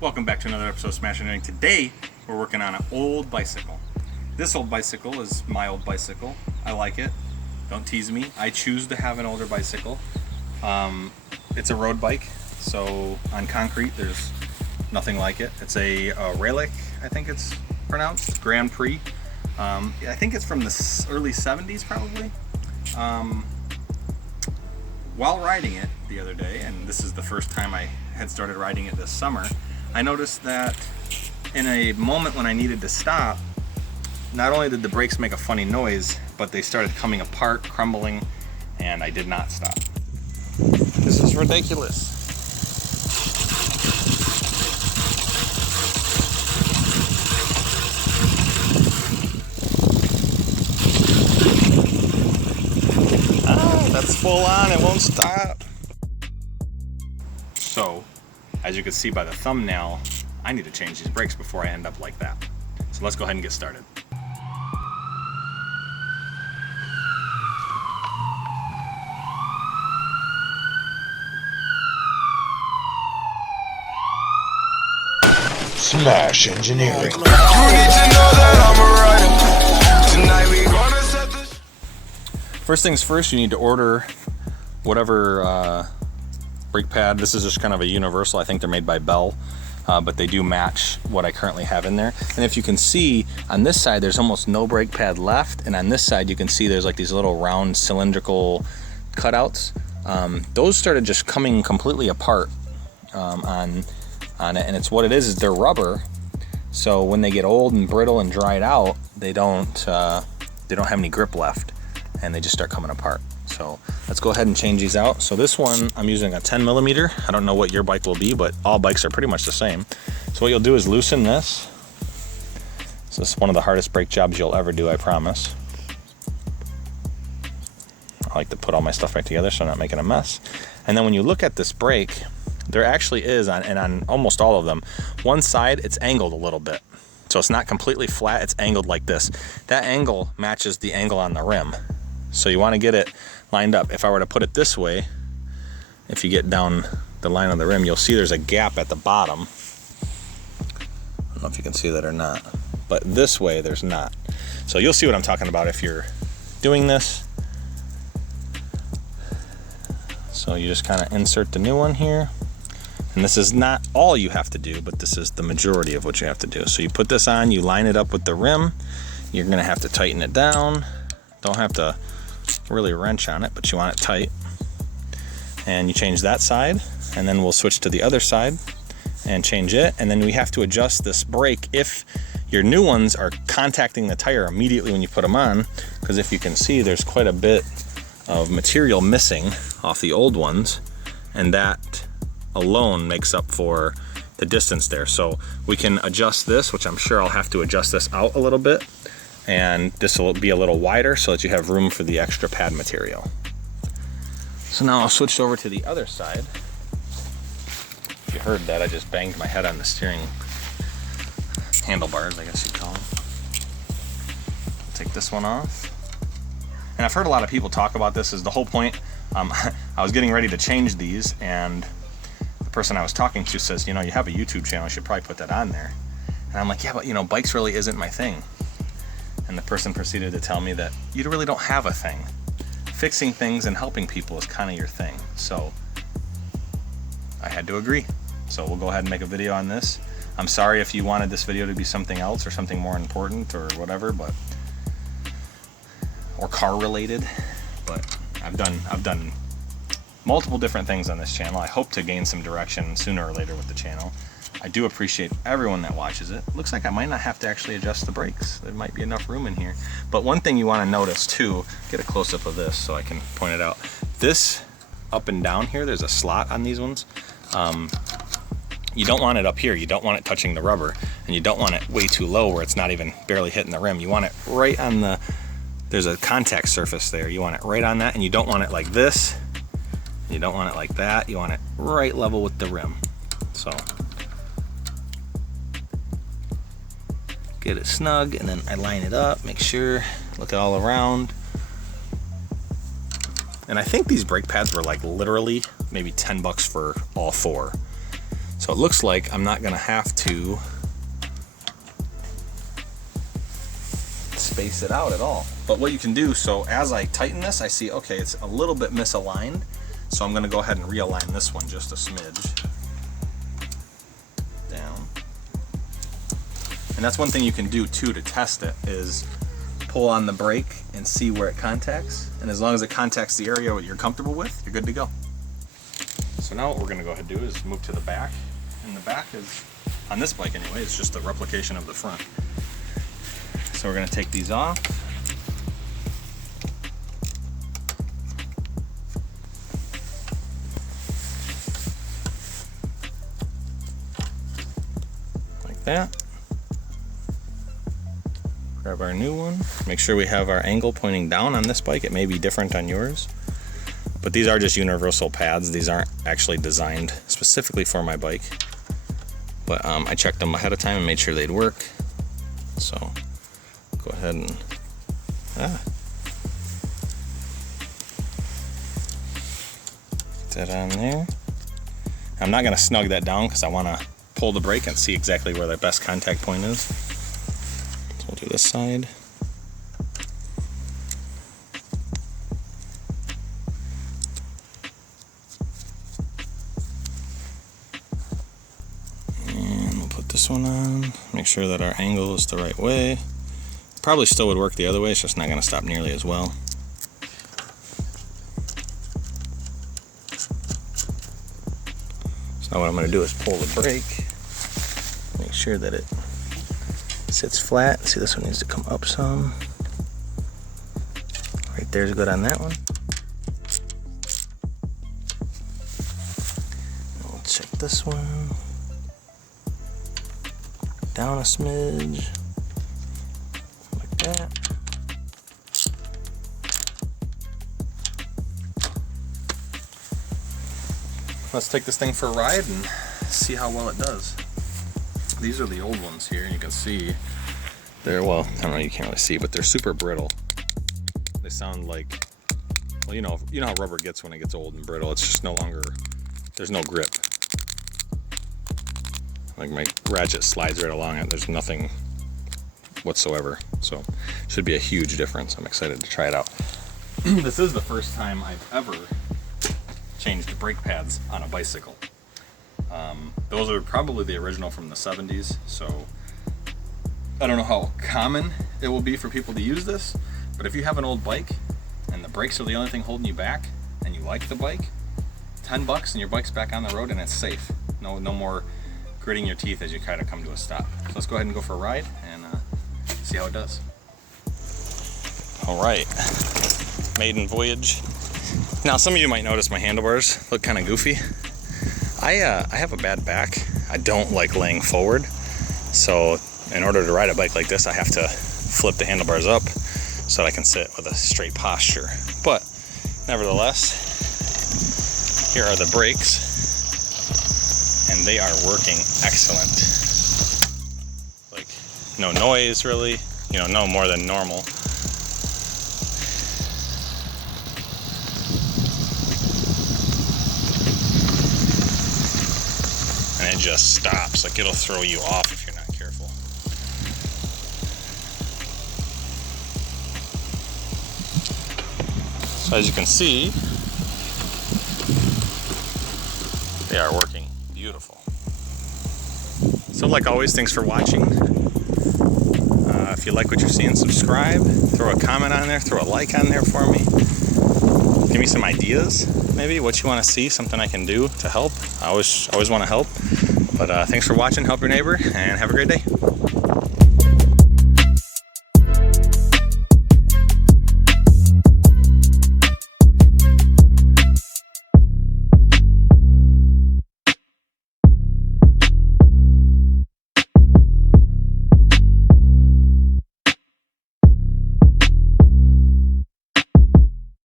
Welcome back to another episode of Smash Engineering. Today, we're working on an old bicycle. This old bicycle is my old bicycle. I like it. Don't tease me. I choose to have an older bicycle. It's a road bike, so on concrete, there's nothing like it. It's a Relic, I think it's pronounced, Grand Prix. I think it's from the early 70s, probably. While riding it the other day, and this is the first time I had started riding it this summer, I noticed that in a moment when I needed to stop, not only did the brakes make a funny noise, but they started coming apart, crumbling, and I did not stop. This is ridiculous. That's full on, it won't stop. So, as you can see by the thumbnail, I need to change these brakes before I end up like that. So let's go ahead and get started. Smash Engineering. First things first, you need to order whatever brake pad. This is just kind of a universal. I think they're made by Bell, but they do match what I currently have in there. And if you can see, on this side there's almost no brake pad left, and on this side you can see there's like these little round cylindrical cutouts. Those started just coming completely apart on it, and it's what it is they're rubber. So when they get old and brittle and dried out, they don't have any grip left, and they just start coming apart. So let's go ahead and change these out. So this one, I'm using a 10 millimeter. I don't know what your bike will be, but all bikes are pretty much the same. So what you'll do is loosen this. So this is one of the hardest brake jobs you'll ever do, I promise. I like to put all my stuff right together so I'm not making a mess. And then when you look at this brake, there actually is, on almost all of them, one side it's angled a little bit. So it's not completely flat, it's angled like this. That angle matches the angle on the rim. So you want to get it lined up. If I were to put it this way, if you get down the line on the rim, you'll see there's a gap at the bottom. I don't know if you can see that or not, but this way there's not. So you'll see what I'm talking about if you're doing this. So you just kind of insert the new one here. And this is not all you have to do, but this is the majority of what you have to do. So you put this on, you line it up with the rim. You're gonna have to tighten it down. Don't have to really wrench on it, but you want it tight. And you change that side, and then we'll switch to the other side and change it. And then we have to adjust this brake if your new ones are contacting the tire immediately when you put them on, because if you can see, there's quite a bit of material missing off the old ones, and that alone makes up for the distance there. So we can adjust this, which I'm sure I'll have to adjust this out a little bit, and this will be a little wider so that you have room for the extra pad material. So now I'll switch over to the other side. If you heard that, I just banged my head on the steering handlebars, I guess you'd call them. I'll take this one off. And I've heard a lot of people talk about this. Is the whole point. I was getting ready to change these, and the person I was talking to says, you know, you have a YouTube channel, you should probably put that on there. And I'm like, yeah, but you know, bikes really isn't my thing. And the person proceeded to tell me that you really don't have a thing. Fixing things and helping people is kind of your thing. So I had to agree. So we'll go ahead and make a video on this. I'm sorry if you wanted this video to be something else or something more important or whatever, but or car related. But I've done multiple different things on this channel. I hope to gain some direction sooner or later with the channel. I do appreciate everyone that watches it. Looks like I might not have to actually adjust the brakes. There might be enough room in here. But one thing you want to notice too, get a close-up of this so I can point it out. This up and down here, there's a slot on these ones. You don't want it up here. You don't want it touching the rubber, and you don't want it way too low where it's not even barely hitting the rim. You want it right on the, there's a contact surface there. You want it right on that, and you don't want it like this. You don't want it like that. You want it right level with the rim. So get it snug, and then I line it up, make sure, look all around. And I think these brake pads were like literally maybe $10 for all four. So So it looks like I'm not gonna have to space it out at all. But what you can do, so as I tighten this, I see, okay, it's a little bit misaligned. So I'm gonna go ahead and realign this one just a smidge. Down. And that's one thing you can do too to test it, is pull on the brake and see where it contacts. And as long as it contacts the area that you're comfortable with, you're good to go. So now what we're gonna go ahead and do is move to the back. And the back is, on this bike anyway, it's just a replication of the front. So we're gonna take these off. Like that. Grab our new one. Make sure we have our angle pointing down on this bike. It may be different on yours. But these are just universal pads. These aren't actually designed specifically for my bike. But I checked them ahead of time and made sure they'd work. So go ahead and put that on there. I'm not going to snug that down because I want to pull the brake and see exactly where the best contact point is. So we'll do this side. This one on, make sure that our angle is the right way. Probably still would work the other way, it's just not going to stop nearly as well. So now what I'm going to do is pull the brake, make sure that it sits flat. See, this one needs to come up some. Right there's good on that one. We'll check this one. Down a smidge, like that. Let's take this thing for a ride and see how well it does. These are the old ones here, and you can see they're, well, I don't know, you can't really see, but they're super brittle. They sound like, well, you know how rubber gets when it gets old and brittle. It's just no longer, there's no grip. Like my ratchet slides right along it. There's nothing whatsoever. So should be a huge difference. I'm excited to try it out. This is the first time I've ever changed brake pads on a bicycle. Those are probably the original from the 70s. So I don't know how common it will be for people to use this, but if you have an old bike and the brakes are the only thing holding you back and you like the bike, $10 and your bike's back on the road and it's safe. No more gritting your teeth as you kind of come to a stop. So let's go ahead and go for a ride and see how it does. All right, maiden voyage. Now some of you might notice my handlebars look kind of goofy. I have a bad back. I don't like laying forward. So in order to ride a bike like this, I have to flip the handlebars up so that I can sit with a straight posture. But nevertheless, here are the brakes. And they are working excellent. Like, no noise really, no more than normal. And it just stops, like it'll throw you off if you're not careful. So as you can see, they are working beautiful. So like always, thanks for watching. If you like what you're seeing, subscribe, throw a comment on there, throw a like on there for me. Give me some ideas, maybe what you want to see, something I can do to help. I always want to help. But thanks for watching, help your neighbor, and have a great day.